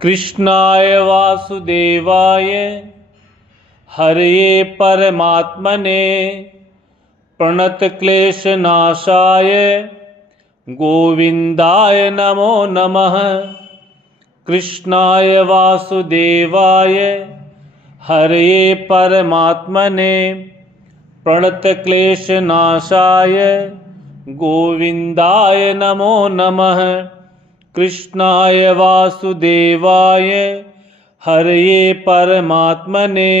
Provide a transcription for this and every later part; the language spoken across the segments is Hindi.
कृष्णाय वासुदेवाय हरये परमात्मने प्रणतक्लेशनाशाय गोविन्दाय नमो नमः। कृष्णाय वासुदेवाय हरये परमात्मने प्रणतक्लेशनाशाय गोविन्दाय नमो नमः। कृष्णाय वासुदेवाय हरये परमात्मने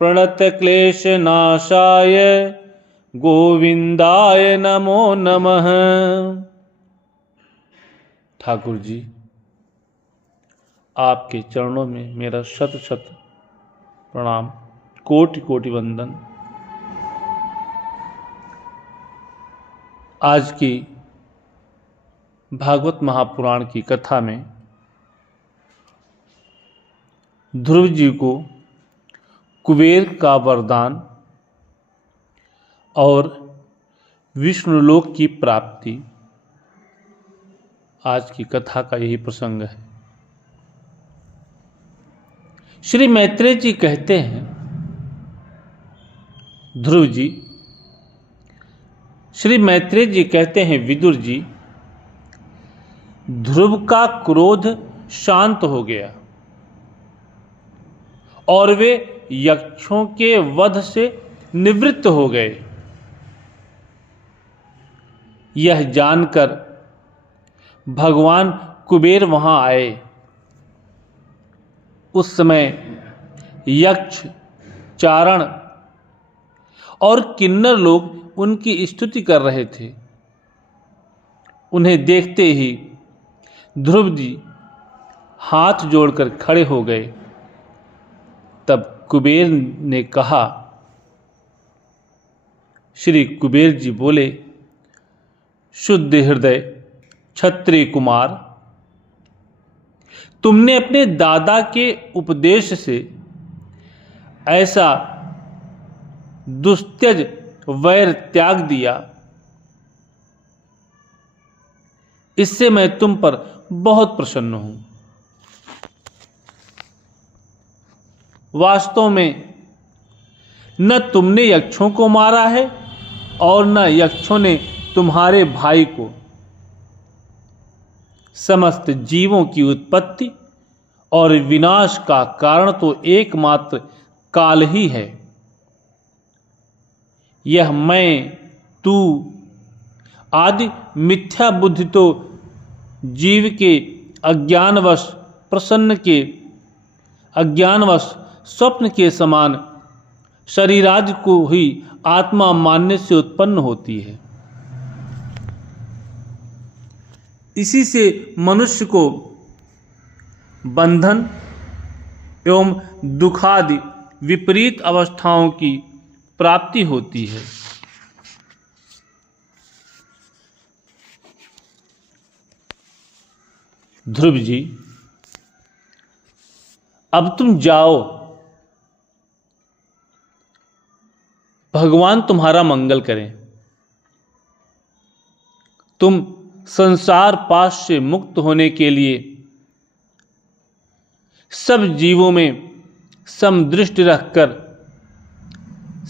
प्रणतक्लेशनाशाय गोविन्दाय नमो नमः। ठाकुर जी, आपके चरणों में मेरा शत शत प्रणाम, कोटि कोटि वंदन। आज की भागवत महापुराण की कथा में ध्रुव जी को कुबेर का वरदान और विष्णुलोक की प्राप्ति, आज की कथा का यही प्रसंग है। श्री मैत्रेय जी कहते हैं, ध्रुव जी, श्री मैत्रेय जी कहते हैं, विदुर जी, ध्रुव का क्रोध शांत हो गया और वे यक्षों के वध से निवृत्त हो गए। यह जानकर भगवान कुबेर वहां आए। उस समय यक्ष, चारण और किन्नर लोग उनकी स्तुति कर रहे थे। उन्हें देखते ही ध्रुव जी हाथ जोड़कर खड़े हो गए। तब कुबेर ने कहा, श्री कुबेर जी बोले, शुद्ध हृदय क्षत्रिय कुमार, तुमने अपने दादा के उपदेश से ऐसा दुस्त्यज वैर त्याग दिया, इससे मैं तुम पर बहुत प्रसन्न हूं। वास्तव में न तुमने यक्षों को मारा है और न यक्षों ने तुम्हारे भाई को। समस्त जीवों की उत्पत्ति और विनाश का कारण तो एकमात्र काल ही है। यह मैं, तू आदि मिथ्या बुद्धि तो जीव के अज्ञानवश स्वप्न के समान शरीरादि को ही आत्मा मानने से उत्पन्न होती है। इसी से मनुष्य को बंधन एवं दुखादि विपरीत अवस्थाओं की प्राप्ति होती है। ध्रुव जी, अब तुम जाओ, भगवान तुम्हारा मंगल करें। तुम संसार पाश से मुक्त होने के लिए सब जीवों में समदृष्टि रखकर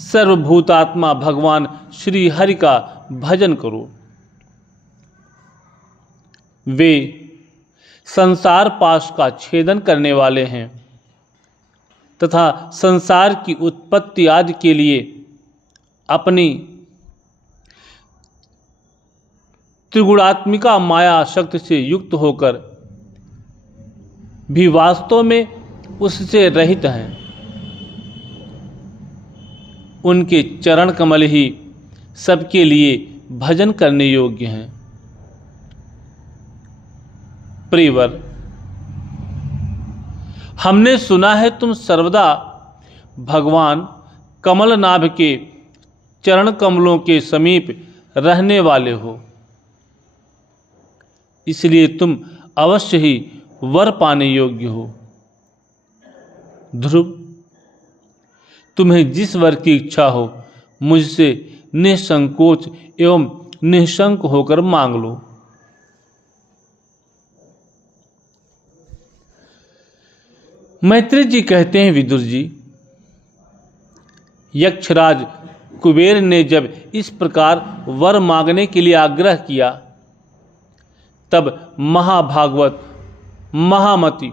सर्वभूतात्मा भगवान श्री हरि का भजन करो। वे संसार पाश का छेदन करने वाले हैं तथा संसार की उत्पत्ति आदि के लिए अपनी त्रिगुणात्मिका माया शक्ति से युक्त होकर भी वास्तव में उससे रहित हैं। उनके चरण कमल ही सबके लिए भजन करने योग्य हैं। प्रियवर, हमने सुना है तुम सर्वदा भगवान कमलनाभ के चरण कमलों के समीप रहने वाले हो, इसलिए तुम अवश्य ही वर पाने योग्य हो। ध्रुव, तुम्हें जिस वर की इच्छा हो मुझसे निसंकोच एवं निःशंक होकर मांग लो। मैत्रेय जी कहते हैं, विदुर जी, यक्षराज कुबेर ने जब इस प्रकार वर मांगने के लिए आग्रह किया, तब महाभागवत महामति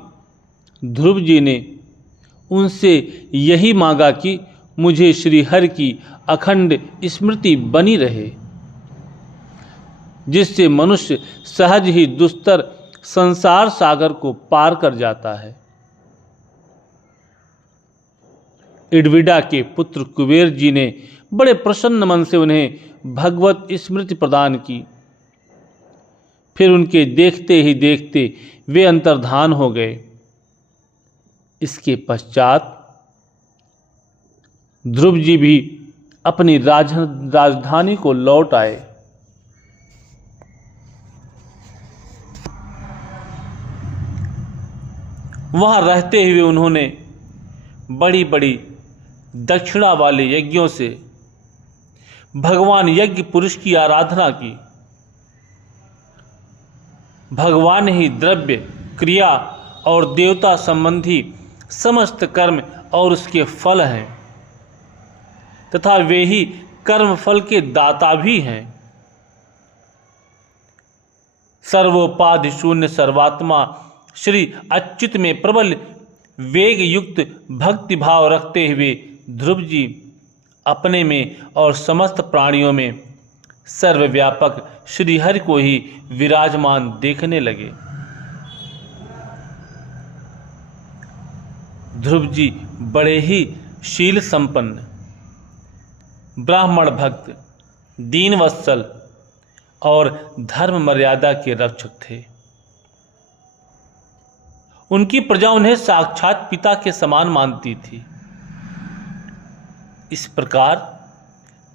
ध्रुव जी ने उनसे यही मांगा कि मुझे श्री हरि की अखंड स्मृति बनी रहे, जिससे मनुष्य सहज ही दुस्तर संसार सागर को पार कर जाता है। इडविडा के पुत्र कुबेर जी ने बड़े प्रसन्न मन से उन्हें भगवत स्मृति प्रदान की। फिर उनके देखते ही देखते वे अंतर्धान हो गए। इसके पश्चात ध्रुव जी भी अपनी राजधानी को लौट आए। वहां रहते हुए उन्होंने बड़ी बड़ी दक्षिणा वाले यज्ञों से भगवान यज्ञ पुरुष की आराधना की। भगवान ही द्रव्य, क्रिया और देवता संबंधी समस्त कर्म और उसके फल हैं, तथा वे ही कर्म फल के दाता भी हैं। सर्वोपाधि शून्य सर्वात्मा श्री अच्युत में प्रबल वेग युक्त भक्ति भाव रखते हुए ध्रुव जी अपने में और समस्त प्राणियों में सर्वव्यापक श्री हरि को ही विराजमान देखने लगे। ध्रुव जी बड़े ही शील संपन्न, ब्राह्मण भक्त, दीनवत्सल और धर्म मर्यादा के रक्षक थे। उनकी प्रजा उन्हें साक्षात पिता के समान मानती थी। इस प्रकार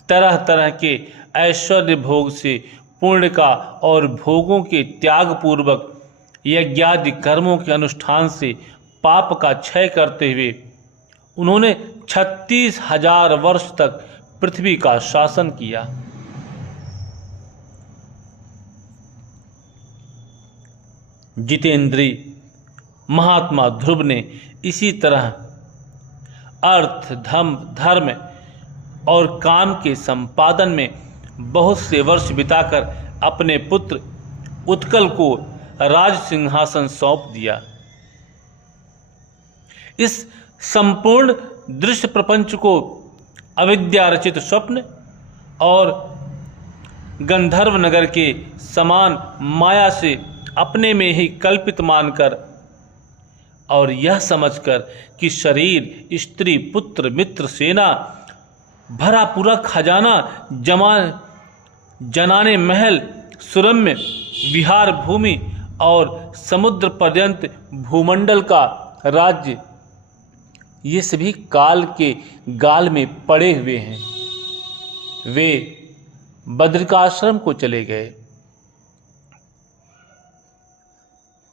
तरह तरह के ऐश्वर्य भोग से पुण्य का और भोगों के त्याग पूर्वक यज्ञादि कर्मों के अनुष्ठान से पाप का क्षय करते हुए उन्होंने 36,000 वर्ष तक पृथ्वी का शासन किया। जितेंद्री महात्मा ध्रुव ने इसी तरह अर्थ, धर्म और काम के संपादन में बहुत से वर्ष बिताकर अपने पुत्र उत्कल को राज सिंहासन सौंप दिया। इस संपूर्ण दृश्य प्रपंच को अविद्या रचित स्वप्न और गंधर्व नगर के समान माया से अपने में ही कल्पित मानकर और यह समझकर कि शरीर, स्त्री, पुत्र, मित्र, सेना, भरा पूरा खजाना, जनाने महल, सुरम्य विहार भूमि और समुद्र पर्यंत भूमंडल का राज्य, ये सभी काल के गाल में पड़े हुए हैं। वे बद्रिकाश्रम को चले गए।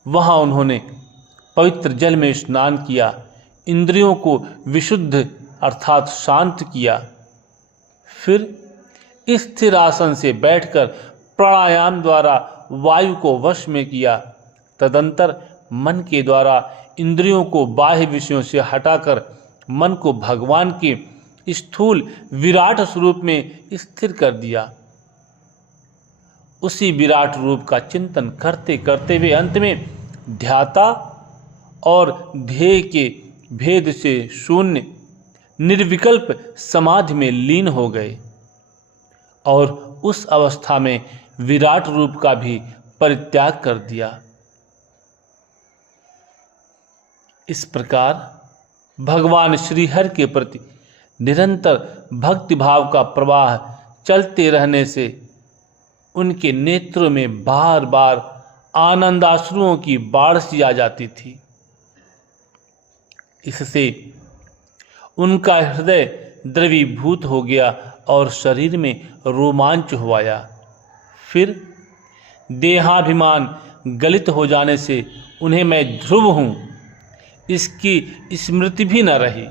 वहां उन्होंने पवित्र जल में स्नान किया, इंद्रियों को विशुद्ध अर्थात शांत किया। फिर स्थिर आसन से बैठकर प्राणायाम द्वारा वायु को वश में किया। तदंतर मन के द्वारा इंद्रियों को बाह्य विषयों से हटाकर मन को भगवान के स्थूल विराट स्वरूप में स्थिर कर दिया। उसी विराट रूप का चिंतन करते करते वे अंत में ध्याता और ध्येय के भेद से शून्य निर्विकल्प समाधि में लीन हो गए और उस अवस्था में विराट रूप का भी परित्याग कर दिया। इस प्रकार भगवान श्रीहरि के प्रति निरंतर भक्ति भाव का प्रवाह चलते रहने से उनके नेत्रों में बार बार आनंदाश्रुओं की बाढ़ सी आ जाती थी। इससे उनका हृदय द्रवीभूत हो गया और शरीर में रोमांच हो आया। फिर देहाभिमान गलित हो जाने से उन्हें मैं ध्रुव हूँ इसकी स्मृति भी न रही।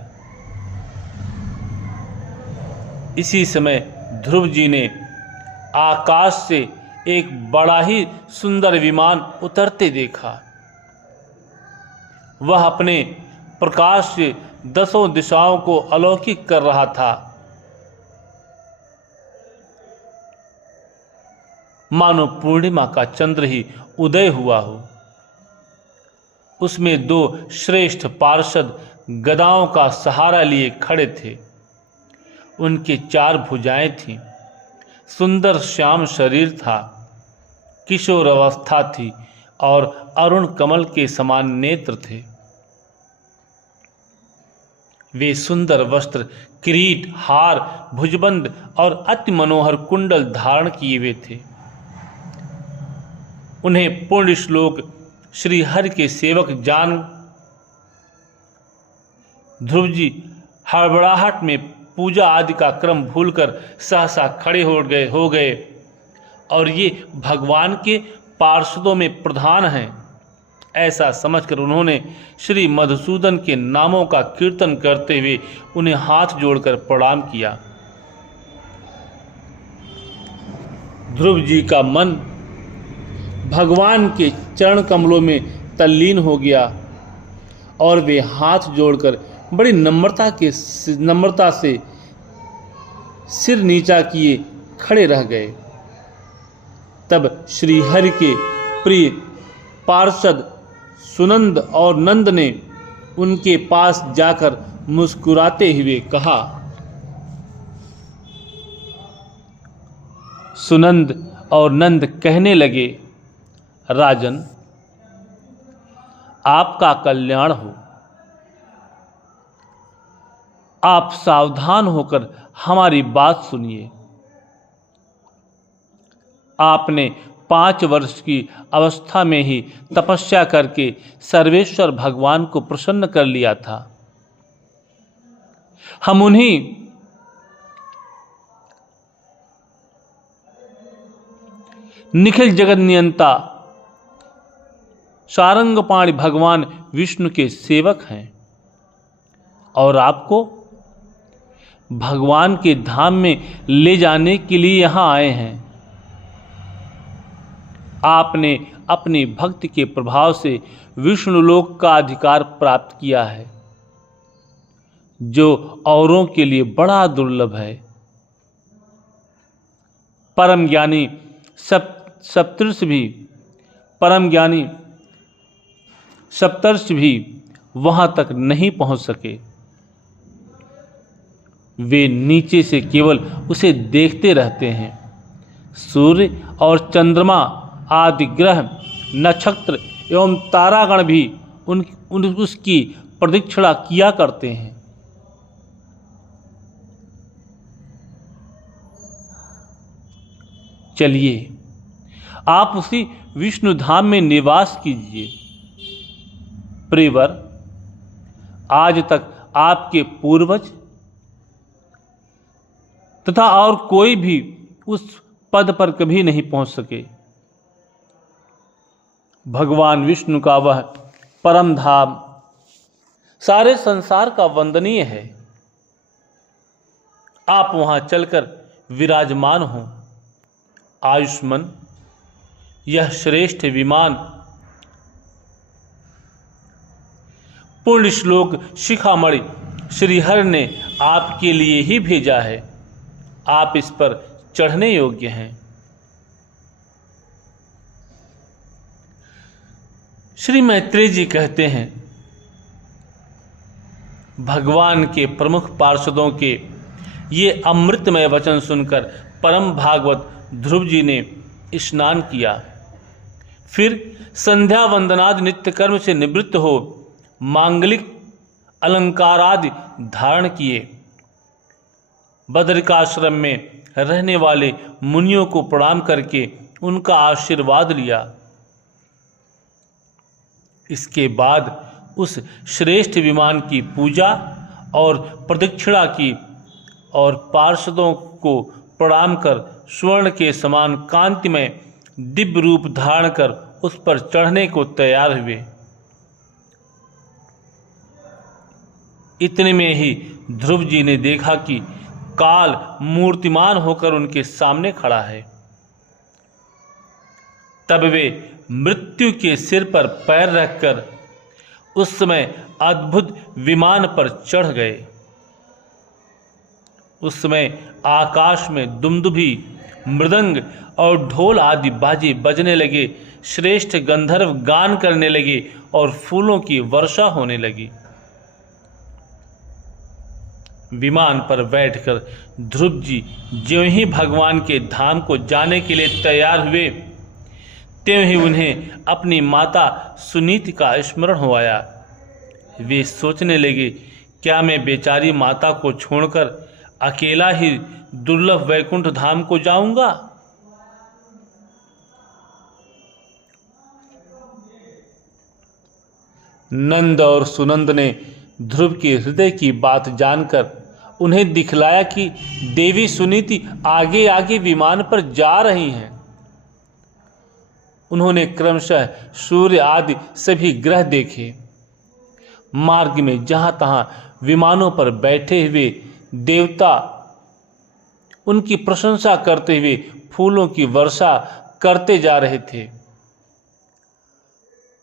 इसी समय ध्रुव जी ने आकाश से एक बड़ा ही सुंदर विमान उतरते देखा। वह अपने प्रकाश से दसों दिशाओं को अलौकिक कर रहा था। मानो पूर्णिमा का चंद्र ही उदय हुआ हो। उसमें दो श्रेष्ठ पार्षद गदाओं का सहारा लिए खड़े थे। उनके 4 भुजाएं थीं। सुंदर श्याम शरीर था, किशोर अवस्था थी और अरुण कमल के समान नेत्र थे। वे सुंदर वस्त्र, किरीट, हार, भुजबंद और अति मनोहर कुंडल धारण किए हुए थे। उन्हें पूर्ण श्लोक श्री हरि के सेवक जान ध्रुव जी हड़बड़ाहट में पूजा आदि का क्रम भूलकर सहसा खड़े हो गए और ये भगवान के पार्षदों में प्रधान हैं, ऐसा समझकर उन्होंने श्री मधुसूदन के नामों का कीर्तन करते हुए उन्हें हाथ जोड़कर प्रणाम किया। ध्रुव जी का मन भगवान के चरण कमलों में तल्लीन हो गया और वे हाथ जोड़कर बड़ी नम्रता से सिर नीचा किए खड़े रह गए। तब श्री हरि के प्रिय पार्षद सुनंद और नंद ने उनके पास जाकर मुस्कुराते हुए कहा। सुनंद और नंद कहने लगे, राजन, आपका कल्याण हो। आप सावधान होकर हमारी बात सुनिए। आपने 5 वर्ष की अवस्था में ही तपस्या करके सर्वेश्वर भगवान को प्रसन्न कर लिया था। हम उन्हीं निखिल जगत नियंता सारंगपाणि भगवान विष्णु के सेवक हैं और आपको भगवान के धाम में ले जाने के लिए यहां आए हैं। आपने अपनी भक्ति के प्रभाव से विष्णुलोक का अधिकार प्राप्त किया है, जो औरों के लिए बड़ा दुर्लभ है। परम ज्ञानी सप्तर्षि भी वहां तक नहीं पहुंच सके। वे नीचे से केवल उसे देखते रहते हैं। सूर्य और चंद्रमा आदि ग्रह, नक्षत्र एवं तारागण भी उसकी प्रदक्षिणा किया करते हैं। चलिए, आप उसी विष्णु धाम में निवास कीजिए। प्रियवर, आज तक आपके पूर्वज तथा और कोई भी उस पद पर कभी नहीं पहुंच सके। भगवान विष्णु का वह परम धाम सारे संसार का वंदनीय है। आप वहां चलकर विराजमान हों। आयुष्मान यह श्रेष्ठ विमान पूर्ण श्लोक शिखामणि श्रीहरि ने आपके लिए ही भेजा है। आप इस पर चढ़ने योग्य हैं। श्री मैत्रेय जी कहते हैं, भगवान के प्रमुख पार्षदों के ये अमृतमय वचन सुनकर परम भागवत ध्रुव जी ने स्नान किया। फिर संध्या वंदनादि नित्य कर्म से निवृत्त हो मांगलिक अलंकारादि धारण किए। बदरिकाश्रम में रहने वाले मुनियों को प्रणाम करके उनका आशीर्वाद लिया। इसके बाद उस श्रेष्ठ विमान की पूजा और प्रदक्षिणा की और पार्षदों को प्रणाम कर स्वर्ण के समान कांतिमय दिव्य रूप धारण कर उस पर चढ़ने को तैयार हुए। इतने में ही ध्रुव जी ने देखा कि काल मूर्तिमान होकर उनके सामने खड़ा है। तब वे मृत्यु के सिर पर पैर रखकर उस समय अद्भुत विमान पर चढ़ गए। उस समय आकाश में दुमदुभी, मृदंग और ढोल आदि बाजे बजने लगे, श्रेष्ठ गंधर्व गान करने लगे और फूलों की वर्षा होने लगी। विमान पर बैठकर ध्रुव जी ज्यों ही भगवान के धाम को जाने के लिए तैयार हुए, त्यों ही उन्हें अपनी माता सुनीति का स्मरण हो आया। वे सोचने लगे, क्या मैं बेचारी माता को छोड़कर अकेला ही दुर्लभ वैकुंठ धाम को जाऊंगा? नंद और सुनंद ने ध्रुव के हृदय की बात जानकर उन्हें दिखलाया कि देवी सुनीति आगे आगे विमान पर जा रही हैं। उन्होंने क्रमशः सूर्य आदि सभी ग्रह देखे। मार्ग में जहां तहां विमानों पर बैठे हुए देवता उनकी प्रशंसा करते हुए फूलों की वर्षा करते जा रहे थे।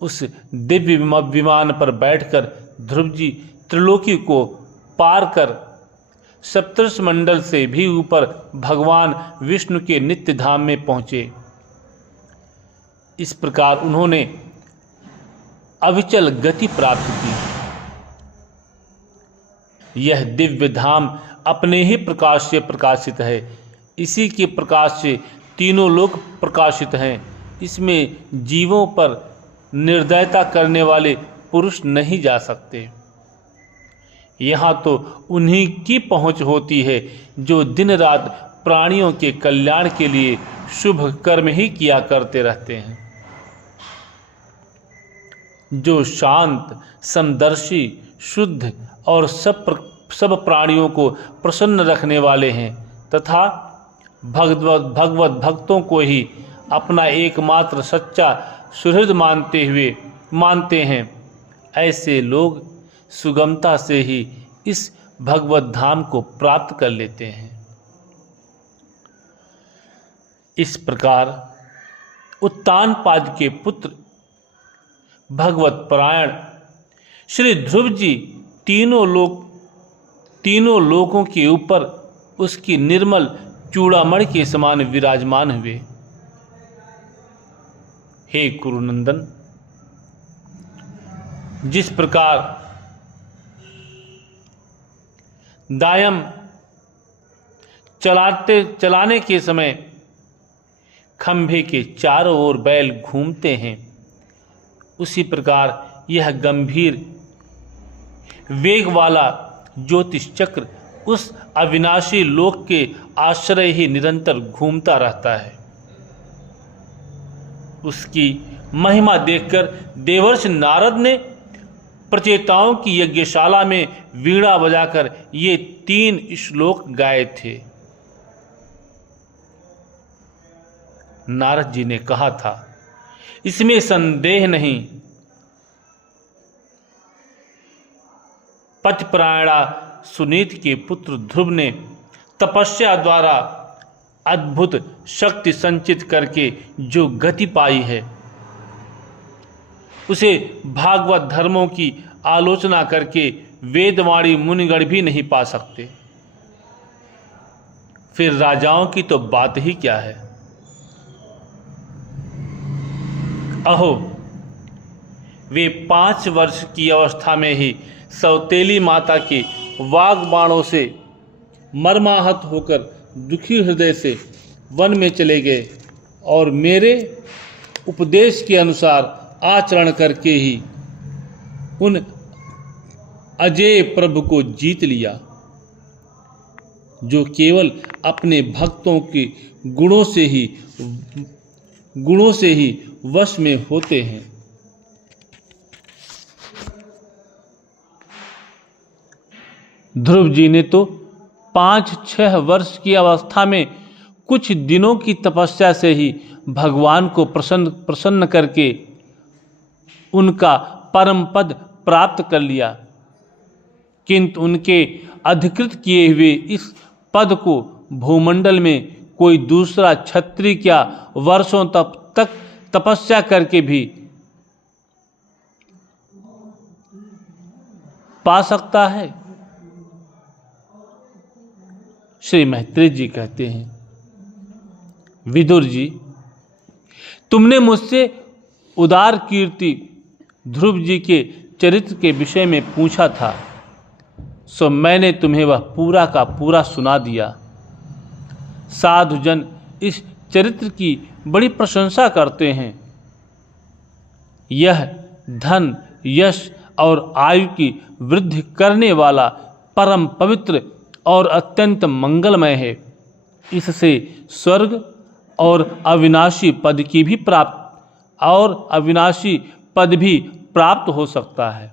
उस दिव्य विमान पर बैठकर ध्रुव जी त्रिलोकी को पार कर सप्तर्षि मंडल से भी ऊपर भगवान विष्णु के नित्य धाम में पहुंचे। इस प्रकार उन्होंने अविचल गति प्राप्त की। यह दिव्य धाम अपने ही प्रकाश से प्रकाशित है। इसी के प्रकाश से तीनों लोक प्रकाशित हैं। इसमें जीवों पर निर्दयता करने वाले पुरुष नहीं जा सकते। यहाँ तो उन्हीं की पहुँच होती है जो दिन रात प्राणियों के कल्याण के लिए शुभ कर्म ही किया करते रहते हैं, जो शांत, समदर्शी, शुद्ध और सब प्राणियों को प्रसन्न रखने वाले हैं तथा भगवत भक्तों को ही अपना एकमात्र सच्चा सुहृद मानते हैं। ऐसे लोग सुगमता से ही इस भगवत धाम को प्राप्त कर लेते हैं। इस प्रकार उत्तानपाद के पुत्र भगवत परायण श्री ध्रुव जी तीनों लोकों के ऊपर उसकी निर्मल चूड़ामणि के समान विराजमान हुए। हे कुरुनंदन, जिस प्रकार दायम चलाने के समय खंभे के चारों ओर बैल घूमते हैं, उसी प्रकार यह गंभीर वेग वाला ज्योतिष चक्र उस अविनाशी लोक के आश्रय ही निरंतर घूमता रहता है। उसकी महिमा देखकर देवर्षि नारद ने प्रचेताओं की यज्ञशाला में वीणा बजाकर ये 3 श्लोक गाए थे। नारद जी ने कहा था, इसमें संदेह नहीं, पतिपरायणा सुनीति के पुत्र ध्रुव ने तपस्या द्वारा अद्भुत शक्ति संचित करके जो गति पाई है, उसे भागवत धर्मों की आलोचना करके वेदवाणी मुनिगण भी नहीं पा सकते। फिर राजाओं की तो बात ही क्या है। अहो, वे 5 वर्ष की अवस्था में ही सौतेली माता के वाग बाणों से मर्माहत होकर दुखी हृदय से वन में चले गए और मेरे उपदेश के अनुसार आचरण करके ही उन अजेय प्रभु को जीत लिया, जो केवल अपने भक्तों के गुणों से ही वश में होते हैं। ध्रुव जी ने तो 5-6 वर्ष की अवस्था में कुछ दिनों की तपस्या से ही भगवान को प्रसन्न करके उनका परम पद प्राप्त कर लिया, किंतु उनके अधिकृत किए हुए इस पद को भूमंडल में कोई दूसरा क्षत्रिय क्या वर्षों तक तपस्या करके भी पा सकता है? श्री मैत्रेय जी कहते हैं, विदुर जी, तुमने मुझसे उदार कीर्ति ध्रुव जी के चरित्र के विषय में पूछा था, सो मैंने तुम्हें वह पूरा का पूरा सुना दिया। साधुजन इस चरित्र की बड़ी प्रशंसा करते हैं। यह धन, यश और आयु की वृद्धि करने वाला परम पवित्र और अत्यंत मंगलमय है। इससे स्वर्ग और अविनाशी पद की भी पद भी प्राप्त हो सकता है।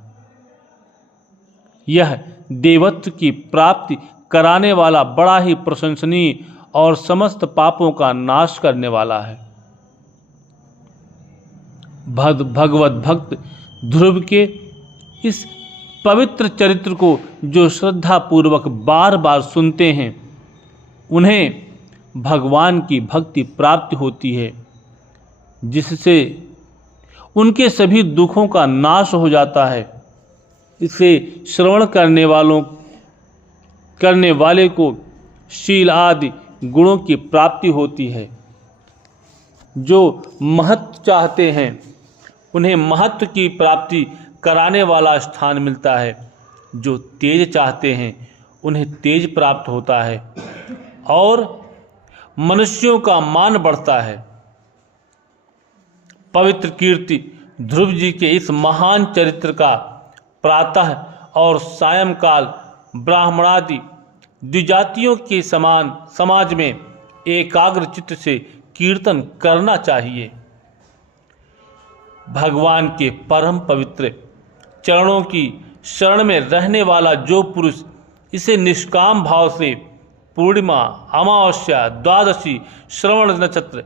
यह देवत्व की प्राप्ति कराने वाला बड़ा ही प्रशंसनीय और समस्त पापों का नाश करने वाला है। भगवत भक्त ध्रुव के इस पवित्र चरित्र को जो श्रद्धा पूर्वक बार बार सुनते हैं, उन्हें भगवान की भक्ति प्राप्त होती है, जिससे उनके सभी दुखों का नाश हो जाता है। इसे श्रवण करने वाले को शील आदि गुणों की प्राप्ति होती है। जो महत्व चाहते हैं, उन्हें महत्व की प्राप्ति कराने वाला स्थान मिलता है। जो तेज चाहते हैं, उन्हें तेज प्राप्त होता है और मनुष्यों का मान बढ़ता है। पवित्र कीर्ति ध्रुव जी के इस महान चरित्र का प्रातः और सायंकाल ब्राह्मणादि द्विजातियों के समान समाज में एकाग्र चित्त से कीर्तन करना चाहिए। भगवान के परम पवित्र चरणों की शरण में रहने वाला जो पुरुष इसे निष्काम भाव से पूर्णिमा, अमावस्या, द्वादशी, श्रवण नक्षत्र,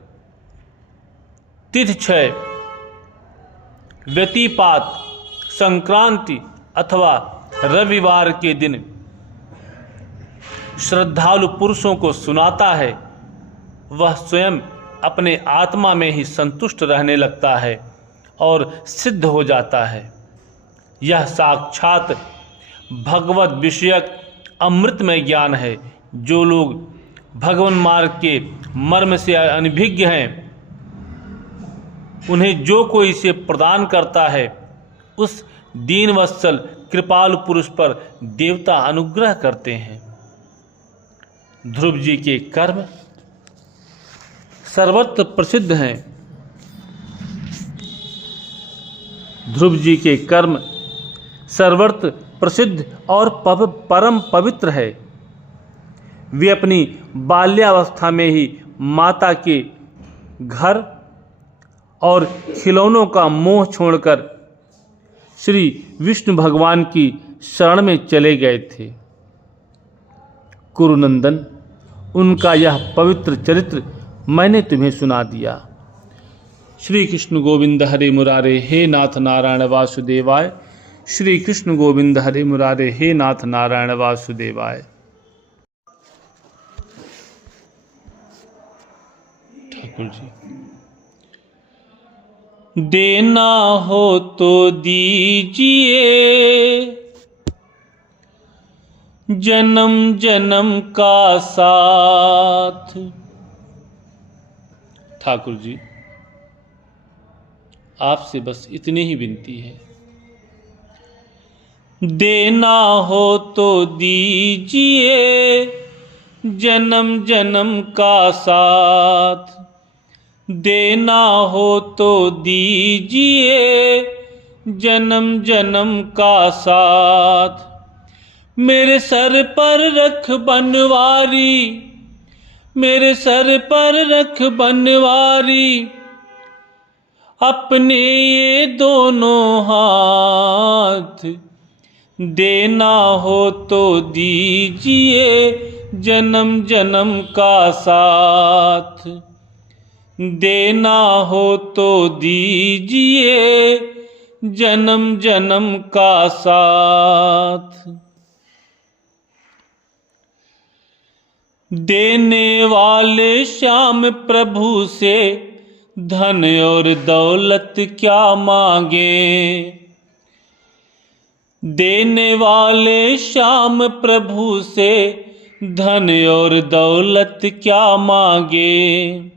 तिथि क्षय, व्यतिपात, संक्रांति अथवा रविवार के दिन श्रद्धालु पुरुषों को सुनाता है, वह स्वयं अपने आत्मा में ही संतुष्ट रहने लगता है और सिद्ध हो जाता है। यह साक्षात भगवत विषयक अमृतमय ज्ञान है। जो लोग भगवान मार्ग के मर्म से अनभिज्ञ हैं, उन्हें जो कोई इसे प्रदान करता है, उस दीनवत्सल कृपालु पुरुष पर देवता अनुग्रह करते हैं। ध्रुव जी के कर्म सर्वत्र प्रसिद्ध हैं। ध्रुव जी के कर्म सर्वत्र प्रसिद्ध और परम पवित्र है। वे अपनी बाल्यावस्था में ही माता के घर और खिलौनों का मोह छोड़कर श्री विष्णु भगवान की शरण में चले गए थे। कुरुनंदन, उनका यह पवित्र चरित्र मैंने तुम्हें सुना दिया। श्री कृष्ण गोविंद हरे मुरारे, हे नाथ नारायण वासुदेवाय। श्री कृष्ण गोविंद हरे मुरारे, हे नाथ नारायण वासुदेवाय। ठाकुर जी, देना हो तो दीजिए, जन्म जन्म का साथ। ठाकुर जी, आपसे बस इतनी ही विनती है, देना हो तो दीजिए, जन्म जन्म का साथ। देना हो तो दीजिए, जन्म जन्म का साथ। मेरे सर पर रख बनवारी, मेरे सर पर रख बनवारी, अपने ये दोनों हाथ। देना हो तो दीजिए, जन्म जन्म का साथ। देना हो तो दीजिए, जन्म जन्म का साथ। देने वाले श्याम प्रभु से धन और दौलत क्या मांगे। देने वाले श्याम प्रभु से धन और दौलत क्या मांगे।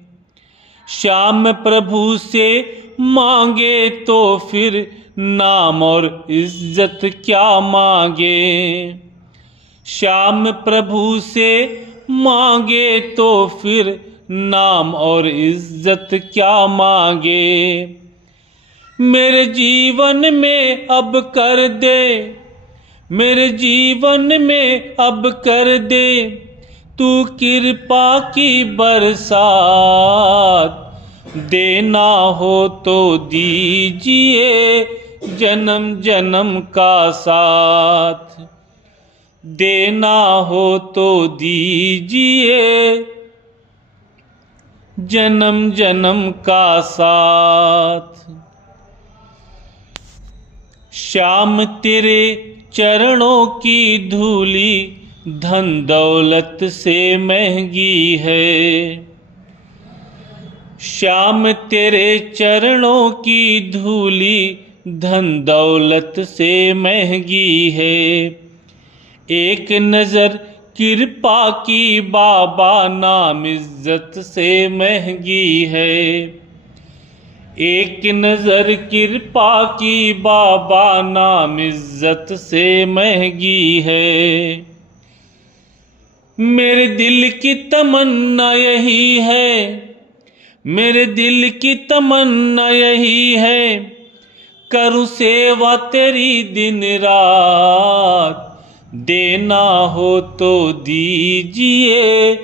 श्याम प्रभु से मांगे तो फिर नाम और इज्जत क्या मांगे। श्याम प्रभु से मांगे तो फिर नाम और इज्जत क्या मांगे। मेरे जीवन में अब कर दे, मेरे जीवन में अब कर दे तू कृपा की बरसात। देना हो तो दीजिए जन्म जन्म का साथ। देना हो तो दीजिए जन्म जन्म का साथ। श्याम तेरे चरणों की धूली धन दौलत से महंगी है। श्याम तेरे चरणों की धूली धन दौलत से महंगी है। एक नज़र कृपा की बाबा नाम इज्जत से महंगी है। एक नज़र कृपा की बाबा नाम इज्जत से महंगी है। मेरे दिल की तमन्ना यही है, मेरे दिल की तमन्ना यही है, करूं सेवा तेरी दिन रात। देना हो तो दीजिए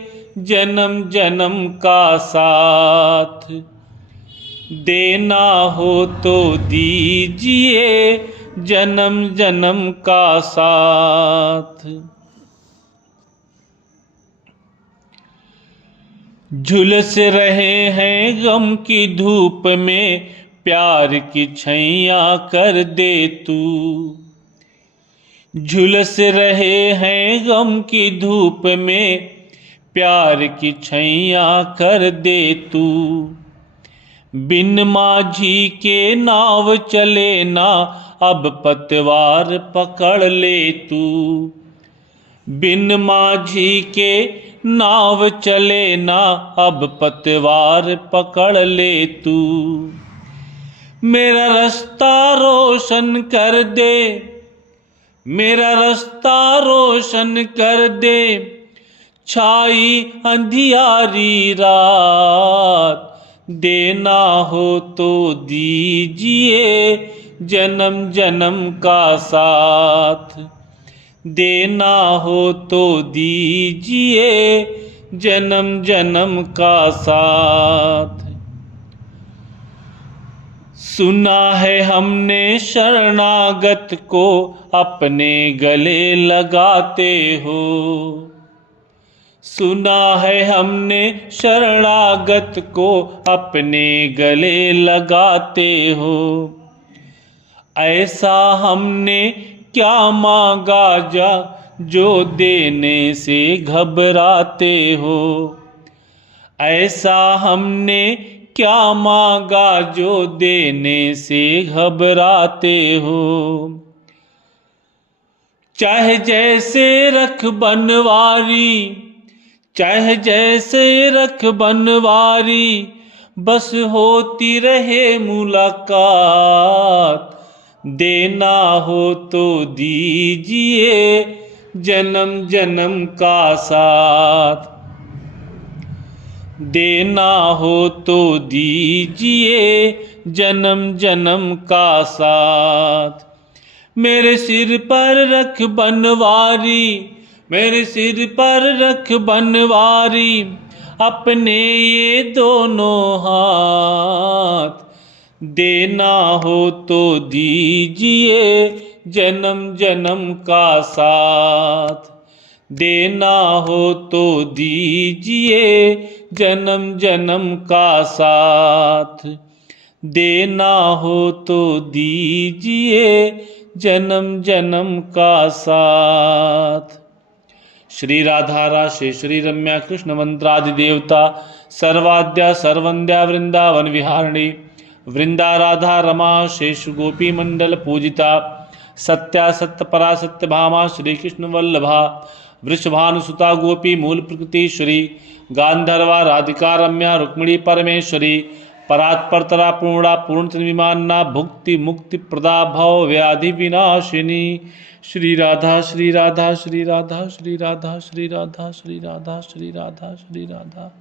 जन्म जन्म का साथ। देना हो तो दीजिए जन्म जन्म का साथ। झुलस रहे हैं गम की धूप में, प्यार की छैया कर दे तू। झुलस रहे हैं गम की धूप में, प्यार की छैया कर दे तू। बिन माझी के नाव चले ना, अब पतवार पकड़ ले तू। बिन माझी के नाव चले ना, अब पतवार पकड़ ले तू। मेरा रास्ता रोशन कर दे, मेरा रास्ता रोशन कर दे, छाई अंधियारी रात। देना हो तो दीजिए जन्म जन्म का साथ। देना हो तो दीजिए जन्म जन्म का साथ। सुना है हमने शरणागत को अपने गले लगाते हो। सुना है हमने शरणागत को अपने गले लगाते हो। ऐसा हमने क्या मांगा जा जो देने से घबराते हो। ऐसा हमने क्या मांगा जो देने से घबराते हो। चाहे जैसे रख बनवारी, चाहे जैसे रख बनवारी, बस होती रहे मुलाकात। देना हो तो दीजिए जन्म जन्म का साथ। देना हो तो दीजिए जन्म जन्म का साथ। मेरे सिर पर रख बनवारी, मेरे सिर पर रख बनवारी, अपने ये दोनों हाथ। देना हो तो दीजिए जन्म जन्म का साथ। देना हो तो दीजिए जन्म जन्म का साथ। देना हो तो दीजिए जन्म जन्म का साथ। श्री राधा राशे श्री रम्या कृष्ण मंत्रादि देवता सर्वाद्या सर्वंद्या वृंदावन विहारिणी वृंदा राधा रमा शेष गोपी मंडल पूजिता सत्या सत्य परासत्य भामा श्री कृष्ण वल्लभा वृषभानुसुता गोपी मूल प्रकृतीश्वरी गांधर्वा राधिका रम्या रुक्मिणी परमेश्वरी परात्परतरा पूर्णा पूर्ण विमानना भुक्ति मुक्ति प्रदा भव व्याधि विनाशिनी। श्री राधा श्री राधा श्री राधा श्री राधा श्री राधा श्री राधा श्री राधा श्री राधा।